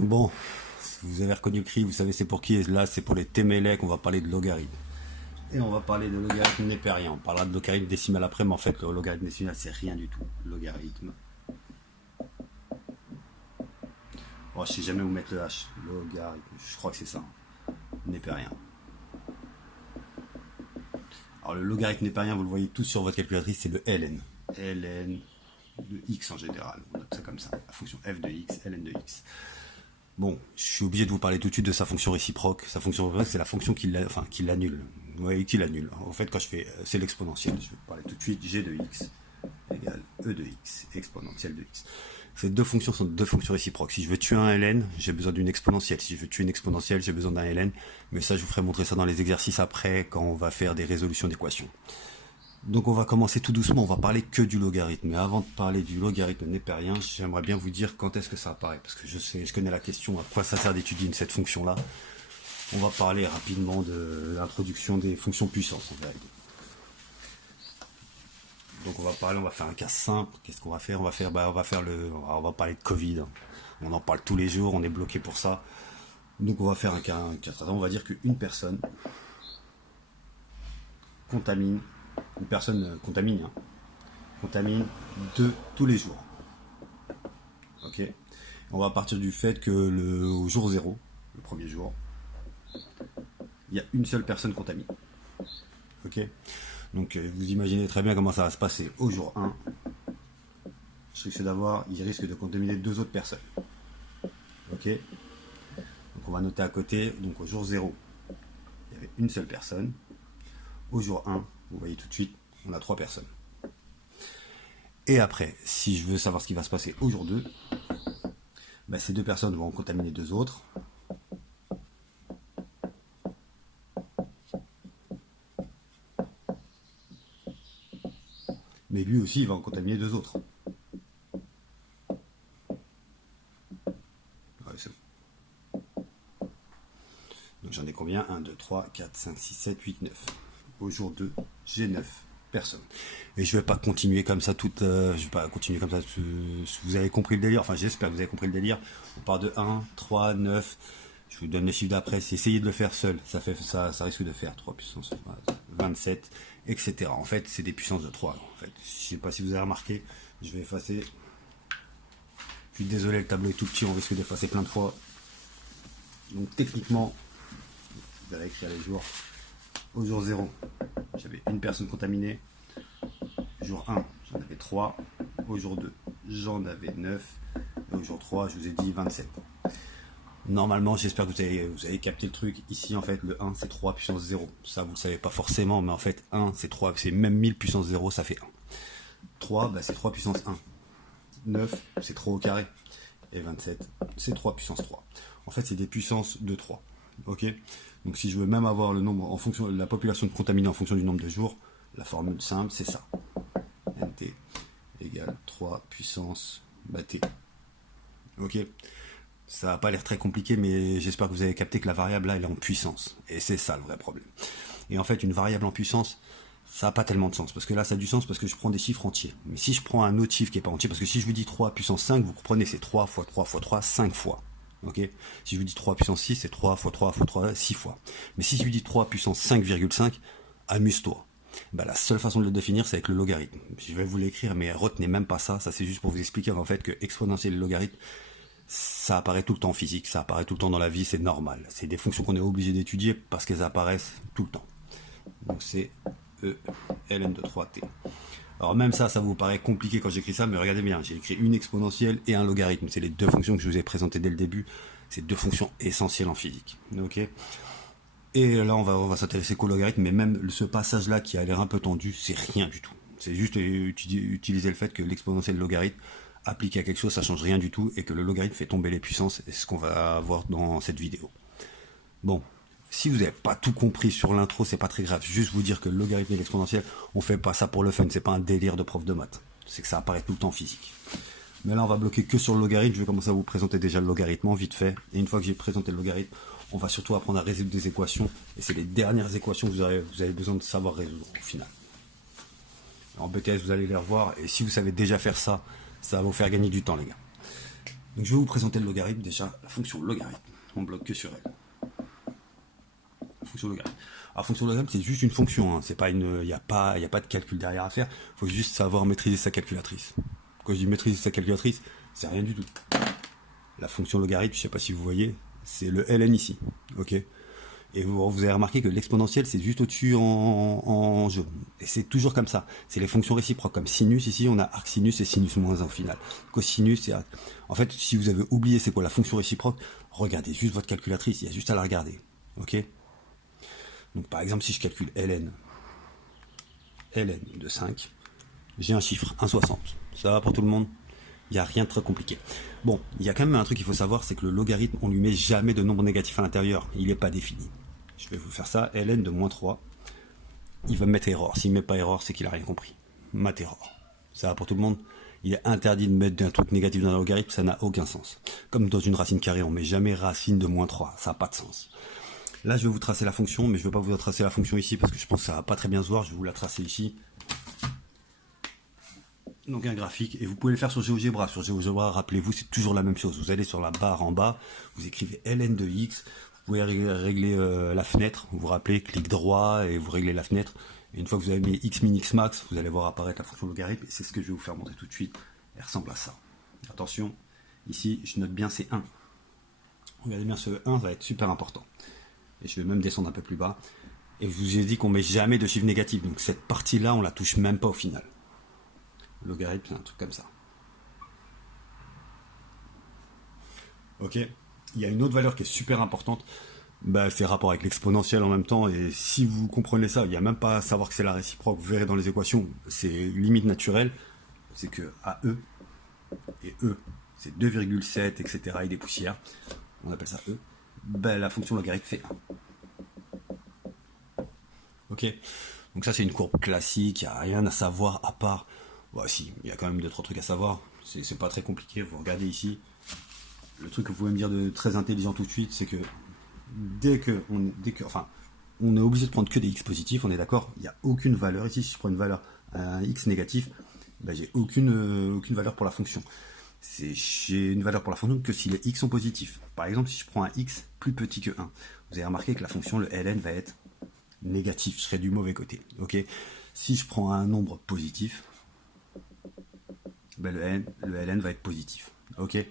Bon, vous avez reconnu le cri, vous savez c'est pour qui. Et là, c'est pour les témélés qu'on va parler de logarithme. Et on va parler de logarithme népérien. On parlera de logarithme décimal après, mais en fait, le logarithme décimal, c'est rien du tout. Logarithme. Oh, je sais jamais où mettre le H. Logarithme, je crois que c'est ça. Népérien. Alors, le logarithme népérien, vous le voyez tous sur votre calculatrice, c'est le ln. ln de x en général. On note ça comme ça. La fonction f de x, ln de x. Bon, je suis obligé de vous parler tout de suite de sa fonction réciproque. Sa fonction réciproque, c'est la fonction qui l'annule. Vous voyez, qui l'annule. En fait, quand je fais, c'est l'exponentielle. Je vais vous parler tout de suite. G de x égale e de x, exponentielle de x. Ces deux fonctions sont deux fonctions réciproques. Si je veux tuer un ln, j'ai besoin d'une exponentielle. Si je veux tuer une exponentielle, j'ai besoin d'un ln. Mais ça, je vous ferai montrer ça dans les exercices après, quand on va faire des résolutions d'équations. Donc on va commencer tout doucement, on va parler que du logarithme. Mais avant de parler du logarithme népérien, j'aimerais bien vous dire quand est-ce que ça apparaît. Parce que je connais la question, à quoi ça sert d'étudier cette fonction-là. On va parler rapidement de l'introduction des fonctions puissance en vérité. Donc on va faire un cas simple. Qu'est-ce qu'on va faire? On va parler de Covid. On en parle tous les jours, on est bloqué pour ça. Donc on va faire un cas. On va dire qu'une personne contamine. Une personne contamine tous les jours. Ok. On va partir du fait que au jour 0, le premier jour, il y a une seule personne contaminée. Ok. Donc vous imaginez très bien comment ça va se passer au jour 1. Il risque de contaminer 2 autres personnes. Ok. Donc on va noter à côté, donc au jour 0, il y avait une seule personne. Au jour 1, vous voyez tout de suite, on a 3 personnes. Et après, si je veux savoir ce qui va se passer au jour 2, ces 2 personnes vont en contaminer 2 autres. Mais lui aussi, il va en contaminer 2 autres. Ouais, c'est bon. Donc j'en ai combien? 1, 2, 3, 4, 5, 6, 7, 8, 9. Au jour 2, j'ai 9 personnes. Et je vais pas continuer comme ça vous avez compris le délire, enfin j'espère que vous avez compris le délire. On part de 1, 3, 9. Je vous donne les chiffres d'après, essayez de le faire seul. Ça risque de faire 3 puissance 27, etc. En fait, c'est des puissances de 3. En fait, je sais pas si vous avez remarqué, je vais effacer. Je suis désolé, le tableau est tout petit, on risque d'effacer plein de fois. Donc techniquement, vous allez écrire les jours. Au jour 0, j'avais une personne contaminée. Jour 1, j'en avais 3. Au jour 2, j'en avais 9. Et au jour 3, je vous ai dit 27. Normalement, j'espère que vous avez capté le truc. Ici, en fait, le 1, c'est 3 puissance 0. Ça, vous ne le savez pas forcément, mais en fait, 1, c'est 3. C'est même 1000 puissance 0, ça fait 1. 3, c'est 3 puissance 1. 9, c'est 3 au carré. Et 27, c'est 3 puissance 3. En fait, c'est des puissances de 3. Ok. Donc si je veux même avoir le nombre en fonction de la population de contaminés en fonction du nombre de jours, la formule simple c'est ça. NT égale 3 puissance T. Ok. Ça n'a pas l'air très compliqué, mais j'espère que vous avez capté que la variable là elle est en puissance. Et c'est ça le vrai problème. Et en fait une variable en puissance, ça n'a pas tellement de sens. Parce que là ça a du sens parce que je prends des chiffres entiers. Mais si je prends un autre chiffre qui n'est pas entier, parce que si je vous dis 3 puissance 5, vous comprenez c'est 3 fois 3 fois 3, 5 fois. Ok. Si je vous dis 3 puissance 6, c'est 3 fois 3 fois 3, 6 fois. Mais si je vous dis 3 puissance 5,5, amuse-toi. La seule façon de le définir, c'est avec le logarithme. Je vais vous l'écrire, mais retenez même pas ça. Ça, c'est juste pour vous expliquer en fait que exponentielle et logarithme, ça apparaît tout le temps en physique, ça apparaît tout le temps dans la vie, c'est normal. C'est des fonctions qu'on est obligé d'étudier parce qu'elles apparaissent tout le temps. Donc c'est E, ln de 3t. Alors même ça vous paraît compliqué quand j'écris ça, mais regardez bien, j'ai écrit une exponentielle et un logarithme. C'est les deux fonctions que je vous ai présentées dès le début. C'est deux fonctions essentielles en physique. Ok. Et là, on va s'intéresser qu'au logarithme, mais même ce passage-là qui a l'air un peu tendu, c'est rien du tout. C'est juste utiliser le fait que l'exponentielle logarithme applique à quelque chose, ça change rien du tout, et que le logarithme fait tomber les puissances, et c'est ce qu'on va voir dans cette vidéo. Bon. Si vous n'avez pas tout compris sur l'intro, c'est pas très grave. Juste vous dire que le logarithme et l'exponentielle, on fait pas ça pour le fun. C'est pas un délire de prof de maths. C'est que ça apparaît tout le temps en physique. Mais là, on va bloquer que sur le logarithme. Je vais commencer à vous présenter déjà le logarithme en vite fait. Et une fois que j'ai présenté le logarithme, on va surtout apprendre à résoudre des équations. Et c'est les dernières équations que vous avez besoin de savoir résoudre au final. En BTS, vous allez les revoir. Et si vous savez déjà faire ça, ça va vous faire gagner du temps, les gars. Donc je vais vous présenter le logarithme déjà, la fonction logarithme. On bloque que sur elle. Fonction logarithme. Alors fonction logarithme c'est juste une fonction, hein. C'est pas une, il n'y a pas de calcul derrière à faire. Il faut juste savoir maîtriser sa calculatrice. Quand je dis maîtriser sa calculatrice, c'est rien du tout. La fonction logarithme, je sais pas si vous voyez, c'est le ln ici, ok. Et vous avez remarqué que l'exponentielle c'est juste au-dessus en jaune. Et c'est toujours comme ça. C'est les fonctions réciproques. Comme sinus, ici on a arcsinus et sinus moins 1 au final. Cosinus, c'est... En fait, si vous avez oublié c'est quoi la fonction réciproque, regardez juste votre calculatrice, il y a juste à la regarder. Ok. Donc par exemple, si je calcule ln de 5, j'ai un chiffre, 1,60. Ça va pour tout le monde? Il n'y a rien de très compliqué. Bon, il y a quand même un truc qu'il faut savoir, c'est que le logarithme, on lui met jamais de nombre négatif à l'intérieur. Il n'est pas défini. Je vais vous faire ça, ln de moins 3. Il va me mettre erreur. S'il ne met pas erreur, c'est qu'il n'a rien compris. Mat erreur. Ça va pour tout le monde? Il est interdit de mettre un truc négatif dans un logarithme, ça n'a aucun sens. Comme dans une racine carrée, on ne met jamais racine de moins 3. Ça n'a pas de sens. Là, je vais vous tracer la fonction, mais je ne vais pas vous tracer la fonction ici, parce que je pense que ça ne va pas très bien se voir. Je vais vous la tracer ici. Donc un graphique, et vous pouvez le faire sur GeoGebra. Sur GeoGebra, rappelez-vous, c'est toujours la même chose. Vous allez sur la barre en bas, vous écrivez ln de x, vous pouvez régler la fenêtre, vous vous rappelez, clic droit, et vous réglez la fenêtre. Et une fois que vous avez mis x min x max, vous allez voir apparaître la fonction logarithme, et c'est ce que je vais vous faire montrer tout de suite. Elle ressemble à ça. Attention, ici, je note bien c'est 1. Regardez bien, ce 1 va être super important. Et je vais même descendre un peu plus bas. Et je vous ai dit qu'on met jamais de chiffre négatif, donc cette partie-là, on la touche même pas au final. Le logarithme, c'est un truc comme ça. Ok. Il y a une autre valeur qui est super importante. Bah, c'est rapport avec l'exponentielle en même temps. Et si vous comprenez ça, il n'y a même pas à savoir que c'est la réciproque. Vous verrez dans les équations, c'est limite naturelle. C'est que AE et E, c'est 2,7, etc. et des poussières. On appelle ça E. Bah, la fonction logarithme fait 1. Ok. Donc ça, c'est une courbe classique. Il n'y a rien à savoir à part... Bon, si, il y a quand même 2-3 trucs à savoir. C'est pas très compliqué. Vous regardez ici. Le truc que vous pouvez me dire de très intelligent tout de suite, c'est que enfin, on est obligé de prendre que des x positifs, on est d'accord? Il n'y a aucune valeur ici. Si je prends une valeur, un x négatif, ben, j'ai aucune valeur pour la fonction. J'ai une valeur pour la fonction que si les x sont positifs. Par exemple, si je prends un x plus petit que 1, vous avez remarqué que la fonction, le ln, va être négatif. Je serai du mauvais côté. Ok. Si je prends un nombre positif, ben le ln va être positif. Ok.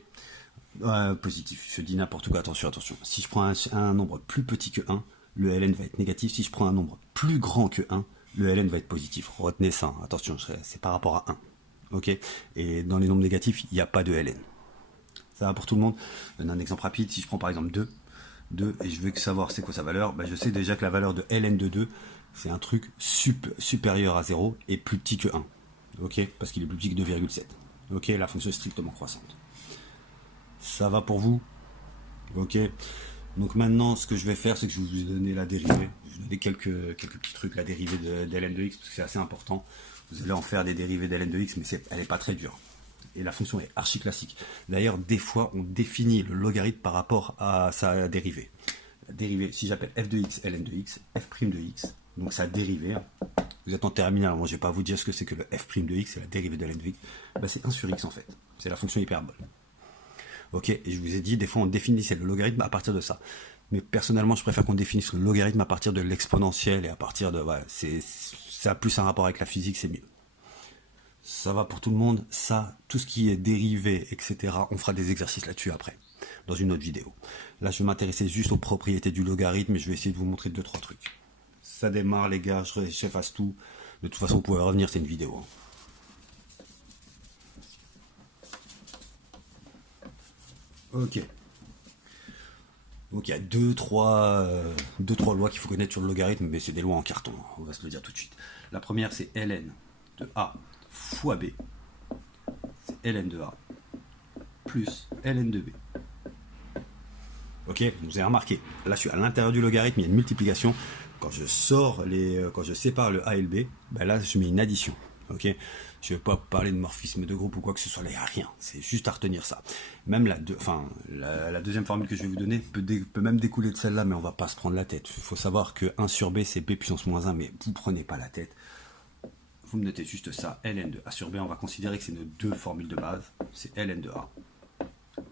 Positif, je dis n'importe quoi, attention. Si je prends un nombre plus petit que 1, le ln va être négatif. Si je prends un nombre plus grand que 1, le ln va être positif. Retenez ça, hein. Attention, c'est par rapport à 1. Ok. Et dans les nombres négatifs, il n'y a pas de ln. Ça va pour tout le monde. Je donne un exemple rapide. Si je prends par exemple 2, et je veux savoir c'est quoi sa valeur, je sais déjà que la valeur de ln de 2, c'est un truc supérieur à 0 et plus petit que 1. Ok. Parce qu'il est plus petit que 2,7. Ok. La fonction est strictement croissante. Ça va pour vous? Ok. Donc maintenant, ce que je vais faire, c'est que je vais vous donner la dérivée. Je vais vous donner quelques petits trucs, la dérivée de ln de x, parce que c'est assez important. Vous allez en faire des dérivées de ln de x, mais elle n'est pas très dure. Et la fonction est archi classique. D'ailleurs, des fois, on définit le logarithme par rapport à sa dérivée. La dérivée, si j'appelle f de x, ln de x, f' de x, donc sa dérivée, vous êtes en terminale, moi je ne vais pas vous dire ce que c'est que le f' de x, c'est la dérivée de ln de x, c'est 1 sur x en fait. C'est la fonction hyperbole. Ok, et je vous ai dit, des fois on définissait le logarithme à partir de ça. Mais personnellement, je préfère qu'on définisse le logarithme à partir de l'exponentielle et à partir de... Ouais, ça a plus un rapport avec la physique, c'est mieux. Ça va pour tout le monde. Ça, tout ce qui est dérivé, etc., on fera des exercices là-dessus après, dans une autre vidéo. Là, je vais m'intéresser juste aux propriétés du logarithme et je vais essayer de vous montrer 2-3 trucs. Ça démarre, les gars, j'efface tout. De toute façon, vous pouvez revenir, c'est une vidéo. Hein. Ok. Donc il y a 2-3 lois qu'il faut connaître sur le logarithme, mais c'est des lois en carton, on va se le dire tout de suite. La première, c'est ln de a fois b. C'est ln de a plus ln de b. Ok, vous avez remarqué, là je suis à l'intérieur du logarithme, il y a une multiplication. Quand je sépare le a et le b, là je mets une addition. Ok, je ne vais pas parler de morphisme de groupe ou quoi que ce soit, là il n'y a rien, c'est juste à retenir ça. Même la deuxième formule que je vais vous donner peut même découler de celle-là, mais on va pas se prendre la tête. Il faut savoir que 1 sur b c'est b puissance moins 1, mais vous prenez pas la tête. Vous me notez juste ça, ln de a sur b, on va considérer que c'est nos deux formules de base, c'est ln de a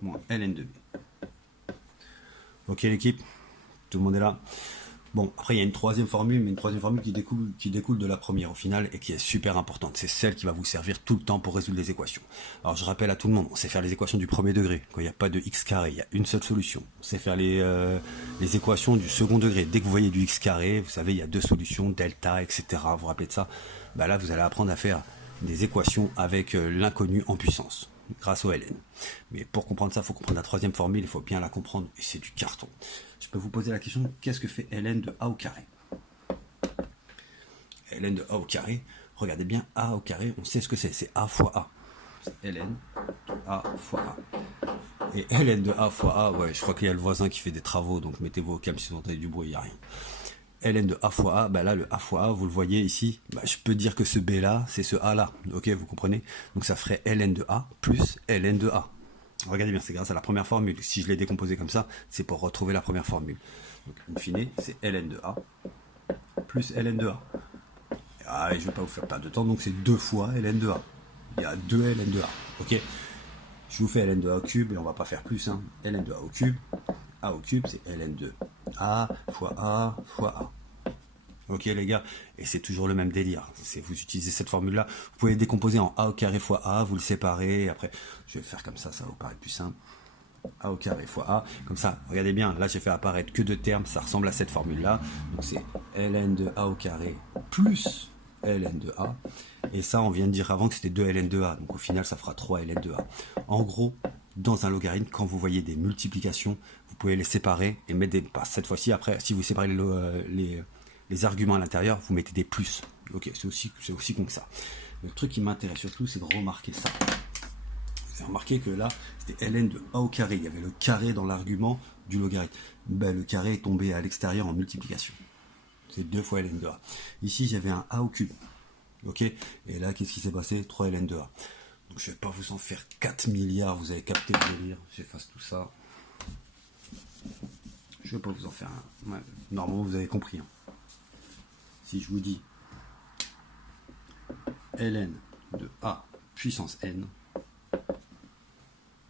moins ln de b. Ok l'équipe, tout le monde est là. Bon, après il y a une troisième formule, mais une troisième formule qui découle de la première au final et qui est super importante. C'est celle qui va vous servir tout le temps pour résoudre les équations. Alors je rappelle à tout le monde, on sait faire les équations du premier degré, quand il n'y a pas de x carré, il y a une seule solution. On sait faire les équations du second degré. Dès que vous voyez du x carré, vous savez, il y a deux solutions, delta, etc. Vous vous rappelez de ça? Bah là, vous allez apprendre à faire des équations avec l'inconnu en puissance, grâce au ln. Mais pour comprendre ça, il faut comprendre la troisième formule, il faut bien la comprendre, et c'est du carton. Je peux vous poser la question, qu'est-ce que fait ln de a au carré? Ln de a au carré, regardez bien, a au carré, on sait ce que c'est a fois a. C'est ln de a fois a. Et ln de a fois a, ouais, je crois qu'il y a le voisin qui fait des travaux, donc mettez-vous au calme si vous entendez du bruit, il n'y a rien. Ln de a fois a, bah là le a fois a, vous le voyez ici, bah je peux dire que ce b là, c'est ce a là, ok, vous comprenez? Donc ça ferait ln de a plus ln de a. Regardez bien, c'est grâce à la première formule. Si je l'ai décomposé comme ça, c'est pour retrouver la première formule. Donc, in fine, c'est ln de a plus ln de a. Ah, et je ne vais pas vous faire perdre de temps, donc c'est 2 fois ln de a. Il y a 2 ln de a. Ok. Je vous fais ln de a au cube, et on va pas faire plus. Hein. Ln de a au cube, c'est ln de a fois a fois a. Ok les gars, et c'est toujours le même délire. Vous utilisez cette formule-là, vous pouvez décomposer en a au carré fois a, vous le séparez, et après, je vais le faire comme ça, ça va vous paraître plus simple. A au carré fois a, comme ça, regardez bien, là j'ai fait apparaître que deux termes, ça ressemble à cette formule-là. Donc c'est ln de a au carré plus ln de a, et ça on vient de dire avant que c'était 2 ln de a, donc au final ça fera 3 ln de a. En gros, dans un logarithme, quand vous voyez des multiplications, vous pouvez les séparer et mettre des... Cette fois-ci, après, si vous séparez les arguments à l'intérieur, vous mettez des plus. Ok, c'est aussi con que ça. Le truc qui m'intéresse surtout, c'est de remarquer ça. Vous avez remarqué que là, c'était ln de a au carré. Il y avait le carré dans l'argument du logarithme. Ben, le carré est tombé à l'extérieur en multiplication. C'est 2 fois ln de a. Ici, j'avais un a au cube. Ok. Et là, qu'est-ce qui s'est passé? 3 ln de a. Donc, je ne vais pas vous en faire 4 milliards. Vous avez capté le délire. J'efface tout ça. Je ne vais pas vous en faire un. Ouais, normalement, vous avez compris. Hein. Si je vous dis ln de a puissance n,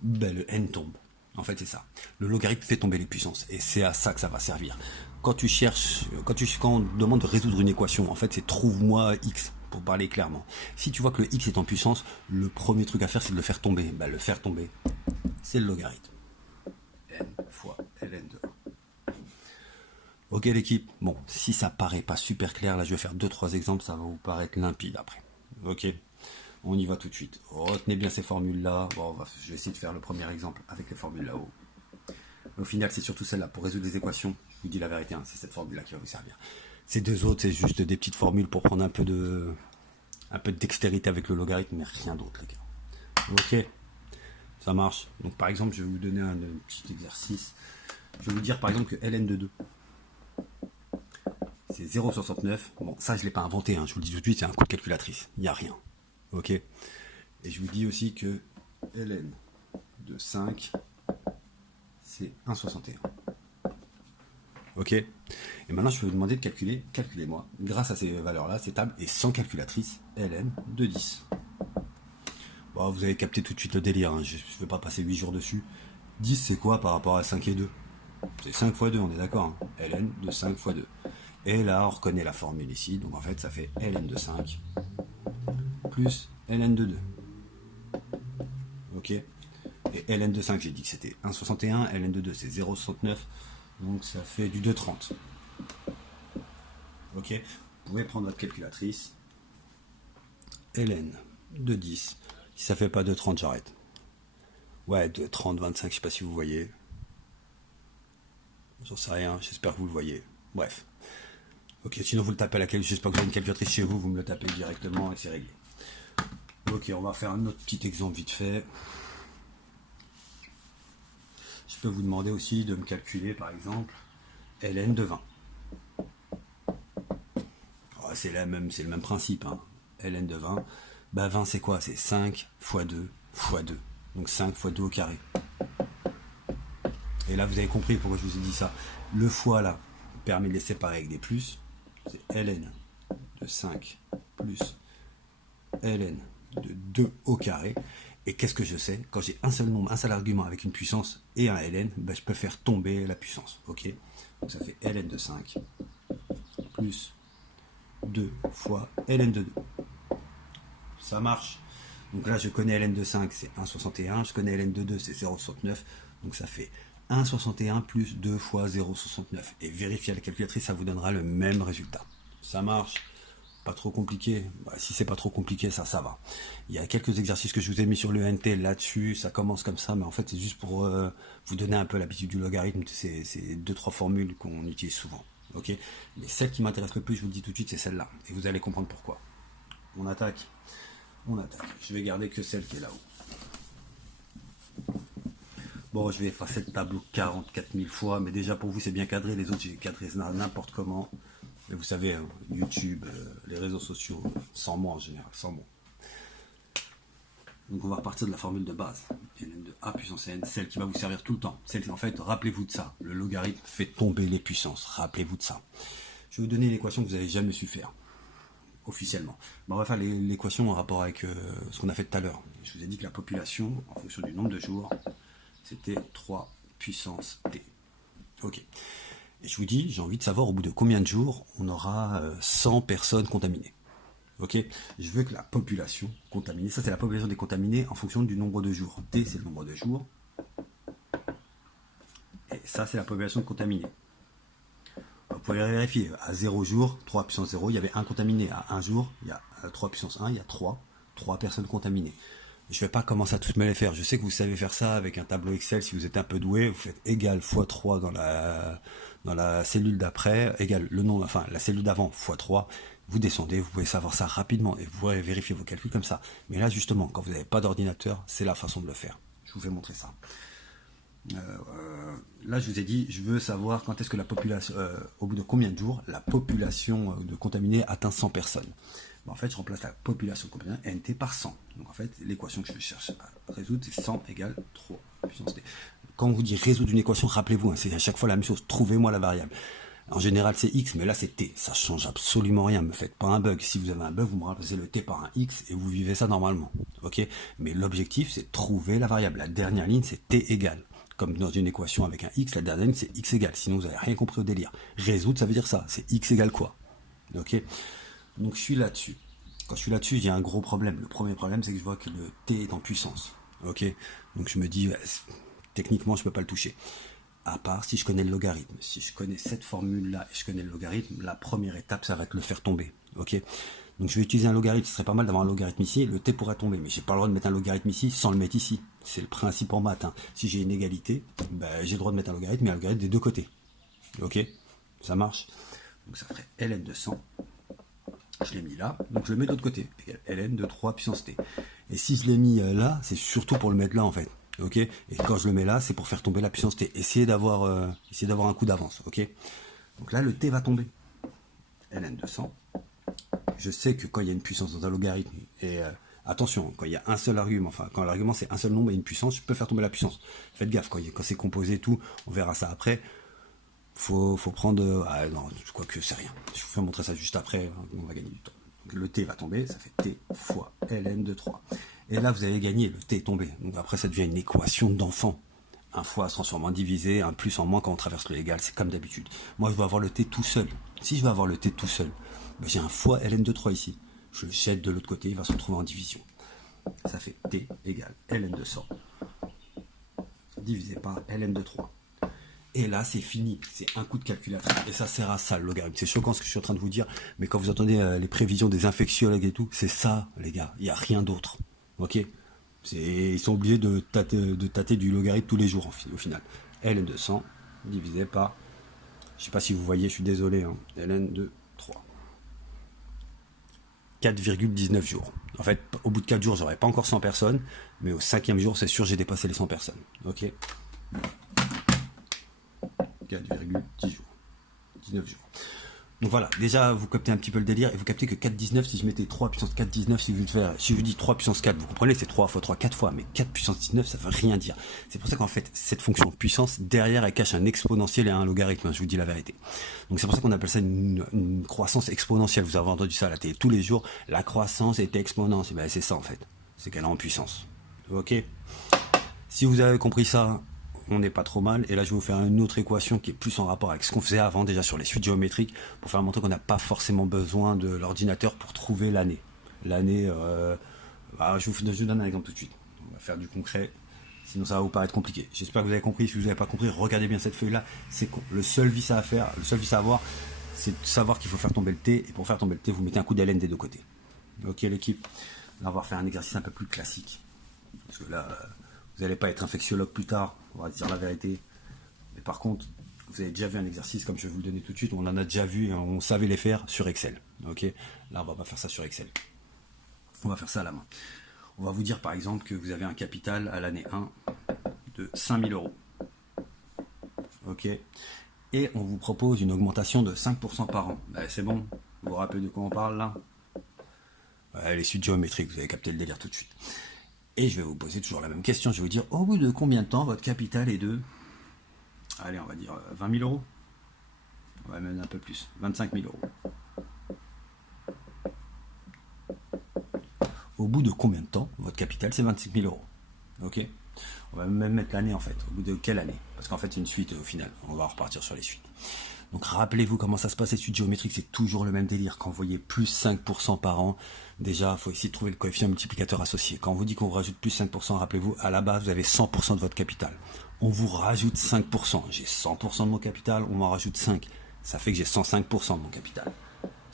ben le n tombe. En fait, c'est ça. Le logarithme fait tomber les puissances. Et c'est à ça que ça va servir. Quand on demande de résoudre une équation, en fait, c'est trouve-moi x, pour parler clairement. Si tu vois que le x est en puissance, le premier truc à faire, c'est de le faire tomber. Ben, le faire tomber, c'est le logarithme. n fois ln de a. Ok l'équipe, bon, si ça paraît pas super clair, là je vais faire 2-3 exemples, ça va vous paraître limpide après. Ok, on y va tout de suite. Retenez bien ces formules-là. Bon, je vais essayer de faire le premier exemple avec les formules là-haut. Au final, c'est surtout celle-là. Pour résoudre des équations, je vous dis la vérité, hein, c'est cette formule-là qui va vous servir. Ces deux autres, c'est juste des petites formules pour prendre un peu de dextérité avec le logarithme, mais rien d'autre les gars. Ok, ça marche. Donc par exemple, je vais vous donner un petit exercice. Je vais vous dire par exemple que ln de 2. C'est 0,69. Bon, ça, je ne l'ai pas inventé, hein. Je vous le dis tout de suite, c'est un coup de calculatrice. Il n'y a rien. Ok. Et je vous dis aussi que ln de 5, c'est 1,61. Ok. Et maintenant, je vais vous demander de calculer, calculez-moi, grâce à ces valeurs-là, ces tables, et sans calculatrice, ln de 10. Bon, vous avez capté tout de suite le délire, hein. Je ne vais pas passer 8 jours dessus. 10, c'est quoi par rapport à 5 et 2? C'est 5 fois 2, on est d'accord, hein. Ln de 5 fois 2. Et là, on reconnaît la formule ici. Donc en fait, ça fait ln de 5 plus ln de 2. Ok. Et ln de 5, j'ai dit que c'était 1,61. Ln de 2, c'est 0,69. Donc ça fait du 2,30. Ok. Vous pouvez prendre votre calculatrice. Ln de 10. Si ça fait pas 2,30, j'arrête. Ouais, 2,30, 25, je sais pas si vous voyez. J'en sais rien, j'espère que vous le voyez. Bref. Ok, sinon vous le tapez à la calculatrice, j'espère que vous avez une calculatrice chez vous, vous me le tapez directement et c'est réglé. Ok, on va faire un autre petit exemple vite fait. Je peux vous demander aussi de me calculer par exemple ln de 20. Oh, c'est le même principe. Hein. Ln de 20, bah 20 c'est quoi? C'est 5 fois 2 fois 2. Donc 5 fois 2 au carré. Et là vous avez compris pourquoi je vous ai dit ça. Le fois là permet de les séparer avec des plus. C'est ln de 5 plus ln de 2 au carré. Et qu'est-ce que je sais? Quand j'ai un seul nombre, un seul argument avec une puissance et un ln, ben, je peux faire tomber la puissance. Ok? Donc ça fait ln de 5 plus 2 fois ln de 2. Ça marche. Donc là, je connais ln de 5, c'est 1,61. Je connais ln de 2, c'est 0,69. Donc ça fait 1,61 plus 2 fois 0,69. Et vérifiez à la calculatrice, ça vous donnera le même résultat. Ça marche. Pas trop compliqué. Bah, si c'est pas trop compliqué, ça va. Il y a quelques exercices que je vous ai mis sur le NT là-dessus. Ça commence comme ça, mais en fait, c'est juste pour vous donner un peu l'habitude du logarithme. C'est 2-3 formules qu'on utilise souvent. Ok. Mais celle qui m'intéresse le plus, je vous le dis tout de suite, c'est celle-là. Et vous allez comprendre pourquoi. On attaque. Je vais garder que celle qui est là-haut. Bon, je vais effacer le tableau 44 000 fois, mais déjà pour vous, c'est bien cadré. Les autres, j'ai cadré n'importe comment. Mais vous savez, YouTube, les réseaux sociaux, sans moi en général, sans moi. Donc on va repartir de la formule de base, ln de a puissance n, celle qui va vous servir tout le temps. En fait, rappelez-vous de ça. Le logarithme fait tomber les puissances. Rappelez-vous de ça. Je vais vous donner une équation que vous n'avez jamais su faire, officiellement. Bon, on va faire l'équation en rapport avec ce qu'on a fait tout à l'heure. Je vous ai dit que la population, en fonction du nombre de jours, c'était 3 puissance t. Ok. Et je vous dis, j'ai envie de savoir au bout de combien de jours on aura 100 personnes contaminées. Ok. Je veux que la population contaminée, ça c'est la population des contaminés en fonction du nombre de jours. T c'est le nombre de jours. Et ça c'est la population contaminée. Vous pouvez vérifier, à 0 jour, 3 puissance 0, il y avait un contaminé. À 1 jour, il y a 3 puissance 1, il y a 3 personnes contaminées. Je ne vais pas commencer à toutes me les faire. Je sais que vous savez faire ça avec un tableau Excel. Si vous êtes un peu doué, vous faites égal x 3 dans la cellule d'après, égal le nombre, enfin la cellule d'avant x 3. Vous descendez, vous pouvez savoir ça rapidement et vous pourrez vérifier vos calculs comme ça. Mais là, justement, quand vous n'avez pas d'ordinateur, c'est la façon de le faire. Je vous vais montrer ça. Là, je vous ai dit, je veux savoir quand est-ce que la population, au bout de combien de jours, la population de contaminés atteint 100 personnes. En fait, je remplace la population contaminée NT par 100. Donc en fait, l'équation que je cherche à résoudre, c'est 100 égale 3 puissance T. Quand on vous dit résoudre une équation, rappelez-vous, c'est à chaque fois la même chose. Trouvez-moi la variable. En général, c'est X, mais là, c'est T. Ça change absolument rien. Ne me faites pas un bug. Si vous avez un bug, vous me remplacez le T par un X et vous vivez ça normalement. Ok. Mais l'objectif, c'est trouver la variable. La dernière ligne, c'est T égale. Comme dans une équation avec un X, la dernière ligne, c'est X égale. Sinon, vous n'avez rien compris au délire. Résoudre, ça veut dire ça. C'est X égale quoi? Ok. Donc je suis là-dessus. Quand je suis là-dessus, j'ai un gros problème. Le premier problème, c'est que je vois que le T est en puissance. Ok. Donc je me dis, techniquement, je peux pas le toucher. À part si je connais le logarithme. Si je connais cette formule-là et je connais le logarithme, la première étape, ça va être le faire tomber. Ok. Donc je vais utiliser un logarithme. Ce serait pas mal d'avoir un logarithme ici. Le T pourrait tomber, mais j'ai pas le droit de mettre un logarithme ici sans le mettre ici. C'est le principe en maths. Hein. Si j'ai une égalité, ben, j'ai le droit de mettre un logarithme, mais un logarithme des deux côtés. Ok. Ça marche. Donc ça ferait ln de 100. Je l'ai mis là, donc je le mets de l'autre côté, ln de 3 puissance t. Et si je l'ai mis là, c'est surtout pour le mettre là en fait. Ok. Et quand je le mets là, c'est pour faire tomber la puissance t. Essayez d'avoir un coup d'avance. Ok. Donc là, le t va tomber. ln de 100. Je sais que quand il y a une puissance dans un logarithme, et attention, quand il y a un seul argument, enfin quand l'argument c'est un seul nombre et une puissance, je peux faire tomber la puissance. Faites gaffe, quand c'est composé et tout, on verra ça après. Faut prendre... Ah non, je crois que c'est rien. Je vous fais montrer ça juste après, on va gagner du temps. Donc, le t va tomber, ça fait t fois ln de 3. Et là, vous avez gagné, le t est tombé. Donc après, ça devient une équation d'enfant. Un fois se transforme en divisé, un plus en moins quand on traverse le égal, c'est comme d'habitude. Moi, je veux avoir le t tout seul. Si je veux avoir le t tout seul, ben, j'ai un fois ln de 3 ici. Je le jette de l'autre côté, il va se retrouver en division. Ça fait t égale ln de 100 divisé par ln de 3. Et là, c'est fini. C'est un coup de calculatrice. Et ça sert à ça, le logarithme. C'est choquant ce que je suis en train de vous dire. Mais quand vous entendez les prévisions des infectiologues et tout, c'est ça, les gars. Il n'y a rien d'autre. Ok. Ils sont obligés de tâter du logarithme tous les jours, au final. ln de 100 divisé par... Je ne sais pas si vous voyez, je suis désolé. Hein, ln de 3. 4,19 jours. En fait, au bout de 4 jours, j'aurai pas encore 100 personnes. Mais au 5e jour, c'est sûr, j'ai dépassé les 100 personnes. Ok. 4,10 jours. 19 jours. Donc voilà, déjà vous captez un petit peu le délire et vous captez que 4,19, si je mettais 3 puissance 4,19, si je dis 3 puissance 4, vous comprenez, c'est 3 fois 3, 4 fois, mais 4 puissance 19, ça veut rien dire. C'est pour ça qu'en fait, cette fonction puissance, derrière, elle cache un exponentiel et un logarithme, hein, je vous dis la vérité. Donc c'est pour ça qu'on appelle ça une croissance exponentielle. Vous avez entendu ça à la télé tous les jours, la croissance est exponentielle. Ben, c'est ça en fait, c'est qu'elle est en puissance. Ok. Si vous avez compris ça, on n'est pas trop mal. Et là, je vais vous faire une autre équation qui est plus en rapport avec ce qu'on faisait avant déjà sur les suites géométriques pour faire montrer qu'on n'a pas forcément besoin de l'ordinateur pour trouver l'année. L'année, je vous donne un exemple tout de suite. On va faire du concret. Sinon, ça va vous paraître compliqué. J'espère que vous avez compris. Si vous n'avez pas compris, regardez bien cette feuille-là. C'est con. Le seul vice à faire, le seul vice à avoir, c'est de savoir qu'il faut faire tomber le T. Et pour faire tomber le T, vous mettez un coup d'haleine des deux côtés. Ok, l'équipe. Là, on va faire un exercice un peu plus classique. Parce que là, vous n'allez pas être infectiologue plus tard. On va dire la vérité. Mais par contre, vous avez déjà vu un exercice, comme je vais vous le donner tout de suite. On en a déjà vu et on savait les faire sur Excel. Ok. Là, on va pas faire ça sur Excel. On va faire ça à la main. On va vous dire par exemple que vous avez un capital à l'année 1 de 5000 euros. Ok. Et on vous propose une augmentation de 5% par an. C'est bon. Vous vous rappelez de quoi on parle là? Les suites géométriques, vous avez capté le délire tout de suite. Et je vais vous poser toujours la même question. Je vais vous dire, au bout de combien de temps votre capital est de... Allez, on va dire 20 000 euros. On va même un peu plus. 25 000 euros. Au bout de combien de temps votre capital c'est 25 000 euros? Ok. On va même mettre l'année en fait. Au bout de quelle année? Parce qu'en fait c'est une suite au final. On va repartir sur les suites. Donc rappelez-vous comment ça se passe les suites géométriques, c'est toujours le même délire. Quand vous voyez plus 5% par an, déjà il faut essayer de trouver le coefficient multiplicateur associé. Quand on vous dit qu'on vous rajoute plus 5%, rappelez-vous, à la base vous avez 100% de votre capital. On vous rajoute 5%. J'ai 100% de mon capital, on m'en rajoute 5. Ça fait que j'ai 105% de mon capital.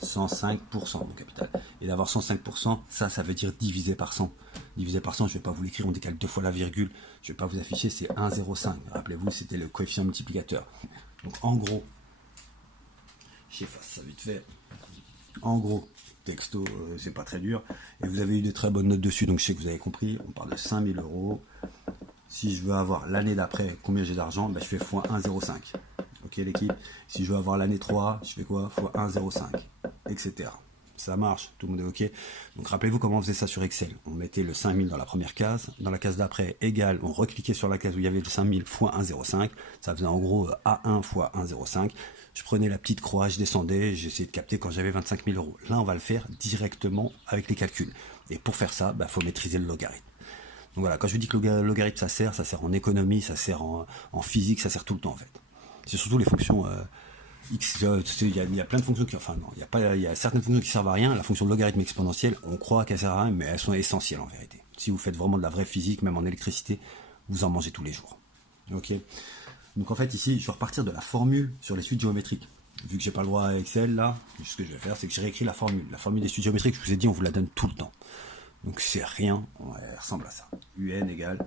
105% de mon capital. Et d'avoir 105%, ça veut dire divisé par 100. Divisé par 100, je ne vais pas vous l'écrire, on décale deux fois la virgule. Je ne vais pas vous afficher, c'est 1,05. Rappelez-vous, c'était le coefficient multiplicateur. Donc en gros, j'efface ça vite fait. En gros, texto, c'est pas très dur. Et vous avez eu de très bonnes notes dessus, donc je sais que vous avez compris. On parle de 5000 euros. Si je veux avoir l'année d'après combien j'ai d'argent, je fais x 1,05. Ok l'équipe. Si je veux avoir l'année 3, je fais quoi? X 1,05, etc. Ça marche, tout le monde est ok. Donc rappelez-vous comment on faisait ça sur Excel. On mettait le 5000 dans la première case. Dans la case d'après, égal, on recliquait sur la case où il y avait le 5000 x 1,05. Ça faisait en gros A1 x 1,05. Je prenais la petite croix, je descendais, j'essayais de capter quand j'avais 25 000 euros. Là, on va le faire directement avec les calculs. Et pour faire ça, faut maîtriser le logarithme. Donc voilà, quand je vous dis que le logarithme ça sert en économie, ça sert en physique, ça sert tout le temps en fait. C'est surtout les fonctions X, il y a plein de fonctions qui, enfin non, il y a certaines fonctions qui servent à rien. La fonction de logarithme exponentielle, on croit qu'elle sert à rien, mais elles sont essentielles en vérité. Si vous faites vraiment de la vraie physique, même en électricité, vous en mangez tous les jours. Ok. Donc en fait ici, je vais repartir de la formule sur les suites géométriques. Vu que j'ai pas le droit à Excel là, ce que je vais faire, c'est que j'ai réécrit la formule. La formule des suites géométriques, je vous ai dit, on vous la donne tout le temps. Donc c'est rien, elle ressemble à ça. UN égale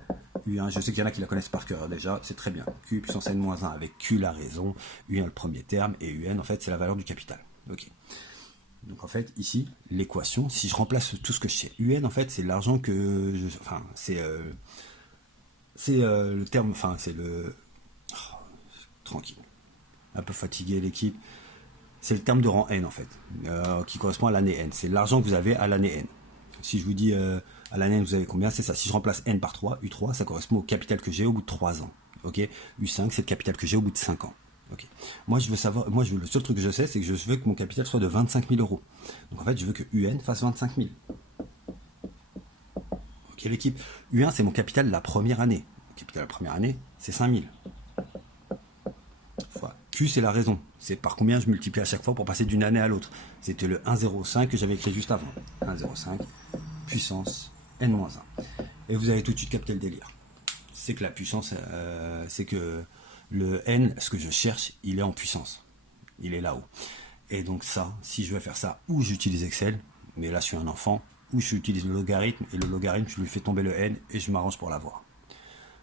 U1, je sais qu'il y en a qui la connaissent par cœur déjà, c'est très bien. Q puissance n-1 avec Q la raison, U1 le premier terme, et UN en fait c'est la valeur du capital. Ok. Donc en fait ici, l'équation, si je remplace tout ce que je sais, UN en fait c'est l'argent que je... Enfin c'est le terme, enfin c'est le... Oh, tranquille. Un peu fatigué l'équipe. C'est le terme de rang N en fait, qui correspond à l'année N. C'est l'argent que vous avez à l'année N. Si je vous dis à l'année vous avez combien, c'est ça. Si je remplace n par 3, U3, ça correspond au capital que j'ai au bout de 3 ans. Ok. U5, c'est le capital que j'ai au bout de 5 ans. Ok. Moi, je veux savoir, le seul truc que je sais, c'est que je veux que mon capital soit de 25 000 euros. Donc en fait, je veux que UN fasse 25 000. Ok, l'équipe. U1, c'est mon capital la première année. Le capital la première année, c'est 5 000. Q, c'est la raison. C'est par combien je multiplie à chaque fois pour passer d'une année à l'autre. C'était le 1,05 que j'avais écrit juste avant. 1,05 puissance n-1. Et vous avez tout de suite capté le délire. C'est que la puissance, c'est que le n, ce que je cherche, il est en puissance. Il est là-haut. Et donc ça, si je veux faire ça, ou j'utilise Excel, mais là je suis un enfant, ou j'utilise le logarithme, et le logarithme, je lui fais tomber le n, et je m'arrange pour l'avoir.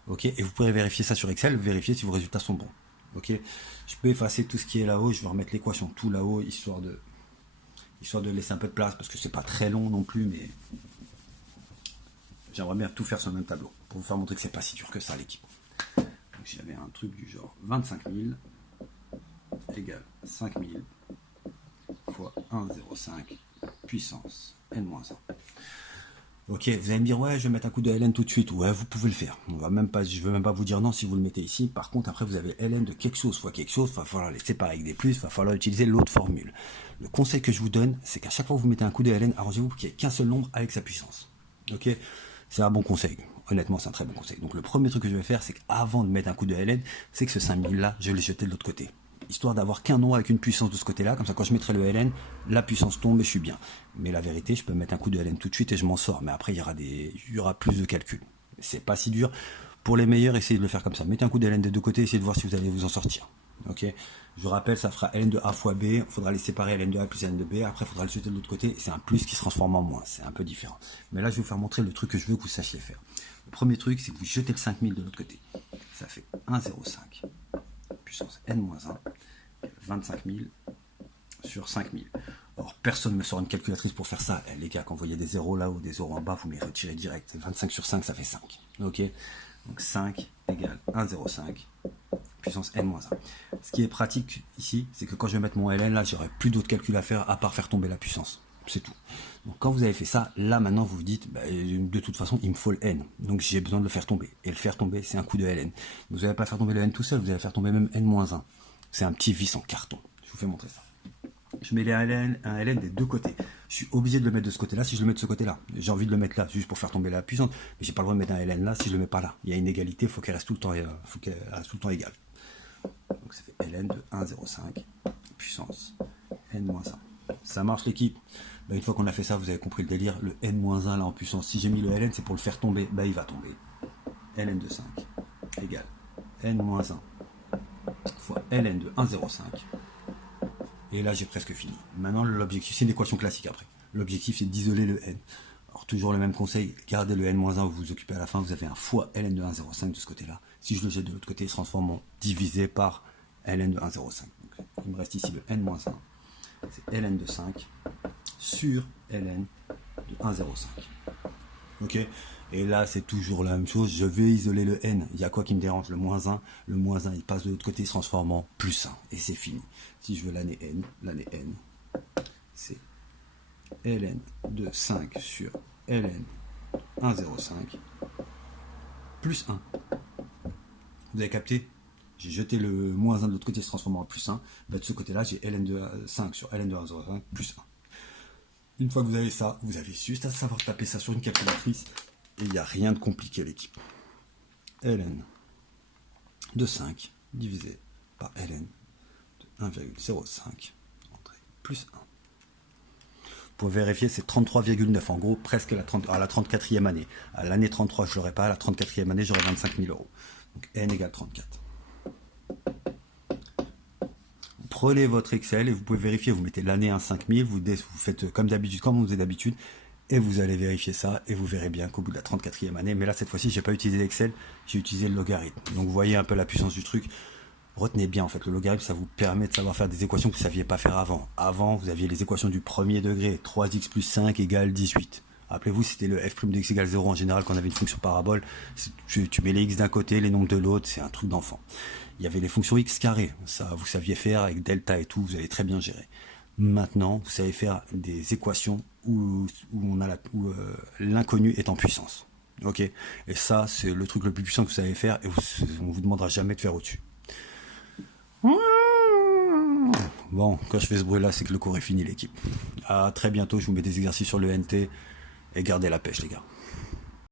Ok. Et vous pourrez vérifier ça sur Excel, vérifier si vos résultats sont bons. Ok, je peux effacer tout ce qui est là-haut, je vais remettre l'équation tout là-haut, histoire de laisser un peu de place, parce que c'est pas très long non plus, mais j'aimerais bien tout faire sur le même tableau, pour vous faire montrer que c'est pas si dur que ça l'équipe. Donc j'avais un truc du genre 25 000 égale 5 000 fois 1,05 puissance n-1. Ok, vous allez me dire, ouais, je vais mettre un coup de ln tout de suite. Ouais, vous pouvez le faire. Je ne veux même pas vous dire non si vous le mettez ici. Par contre, après, vous avez ln de quelque chose fois quelque chose. Il va falloir les séparer avec des plus. Il va falloir utiliser l'autre formule. Le conseil que je vous donne, c'est qu'à chaque fois que vous mettez un coup de ln, arrangez-vous pour qu'il n'y ait qu'un seul nombre avec sa puissance. Ok, c'est un bon conseil. Honnêtement, c'est un très bon conseil. Donc le premier truc que je vais faire, c'est qu'avant de mettre un coup de LN, c'est que ce 5000 là, je vais le jeter de l'autre côté. Histoire d'avoir qu'un nom avec une puissance de ce côté-là, comme ça quand je mettrai le LN, la puissance tombe et je suis bien. Mais la vérité, je peux mettre un coup de LN tout de suite et je m'en sors. Mais après, il y aura plus de calculs. C'est pas si dur. Pour les meilleurs, essayez de le faire comme ça. Mettez un coup de LN des deux côtés, essayez de voir si vous allez vous en sortir. Ok. Je vous rappelle, ça fera ln de a fois b. Il faudra les séparer ln de a plus ln de b. Après, il faudra le jeter de l'autre côté. C'est un plus qui se transforme en moins. C'est un peu différent. Mais là, je vais vous faire montrer le truc que je veux que vous sachiez faire. Le premier truc, c'est que vous jetez le 5000 de l'autre côté. Ça fait 1,05 puissance n-1, 25 000 sur 5000. Alors, personne ne me sort une calculatrice pour faire ça. Les gars, quand vous voyez des zéros là ou des zéros en bas, vous les retirez direct. 25 sur 5, ça fait 5. Ok. Donc 5 égale 1,05 puissance n-1. Ce qui est pratique ici, c'est que quand je vais mettre mon ln, là, j'aurai plus d'autres calculs à faire à part faire tomber la puissance. C'est tout. Donc quand vous avez fait ça, là maintenant vous vous dites, bah, de toute façon il me faut le n, donc j'ai besoin de le faire tomber. Et le faire tomber, c'est un coup de ln. Vous n'allez pas faire tomber le n tout seul, vous allez faire tomber même n-1. C'est un petit vis en carton. Je vous fais montrer ça. Je mets un ln des deux côtés. Je suis obligé de le mettre de ce côté-là si je le mets de ce côté-là. J'ai envie de le mettre là, juste pour faire tomber la puissance, mais j'ai pas le droit de mettre un ln là si je le mets pas là. Il y a une égalité, il faut qu'elle reste tout le temps, égale. Donc ça fait ln de 1,05 puissance n-1. Ça marche l'équipe. Bah, une fois qu'on a fait ça, vous avez compris le délire. Le n-1 là en puissance, si j'ai mis le ln, c'est pour le faire tomber. Bah il va tomber. ln de 5 égale n-1 fois ln de 1,05. Et là j'ai presque fini. Maintenant l'objectif, c'est une équation classique après. L'objectif c'est d'isoler le n. Alors toujours le même conseil, gardez le n-1, vous vous occupez à la fin, vous avez un fois ln de 1,05 de ce côté-là. Si je le jette de l'autre côté, il se transforme en divisé par ln de 1,05. Donc il me reste ici le n-1, c'est ln de 5 sur ln de 1,05. Ok. Et là c'est toujours la même chose, je vais isoler le n. Il y a quoi qui me dérange? Le moins 1. Le moins 1 il passe de l'autre côté, il se transforme en plus 1. Et c'est fini. Si je veux l'année n, c'est ln de 5 sur ln 1,05 plus 1. Vous avez capté? J'ai jeté le moins 1 de l'autre côté, se transforme en plus 1. Bah, de ce côté-là, j'ai ln de 5 sur ln de 1,05 plus 1. Une fois que vous avez ça, vous avez juste à savoir taper ça sur une calculatrice. Et il n'y a rien de compliqué, l'équipe. ln de 5 divisé par ln de 1,05 plus 1. Pour vérifier, c'est 33,9. En gros, presque à la 34e année. À l'année 33, je ne l'aurai pas. À la 34e année, j'aurai 25 000 euros. Donc n égale 34. Prenez votre Excel et vous pouvez vérifier. Vous mettez l'année à 5000, vous faites comme d'habitude, comme vous faites d'habitude, et vous allez vérifier ça, et vous verrez bien qu'au bout de la 34e année, mais là, cette fois-ci, j'ai pas utilisé l'Excel, j'ai utilisé le logarithme. Donc, vous voyez un peu la puissance du truc. Retenez bien, en fait, le logarithme, ça vous permet de savoir faire des équations que vous ne saviez pas faire avant. Avant, vous aviez les équations du premier degré, 3x plus 5 égale 18. Rappelez-vous, c'était le f' de x égale 0 en général quand on avait une fonction parabole. Tu mets les x d'un côté, les nombres de l'autre, c'est un truc d'enfant. Il y avait les fonctions x carré, ça vous saviez faire avec delta et tout, vous avez très bien géré. Maintenant, vous savez faire des équations où l'inconnu est en puissance. Ok. Et ça, c'est le truc le plus puissant que vous savez faire et on vous demandera jamais de faire au-dessus. Bon, quand je fais ce bruit-là, c'est que le cours est fini, l'équipe. À très bientôt, je vous mets des exercices sur le NT et gardez la pêche, les gars.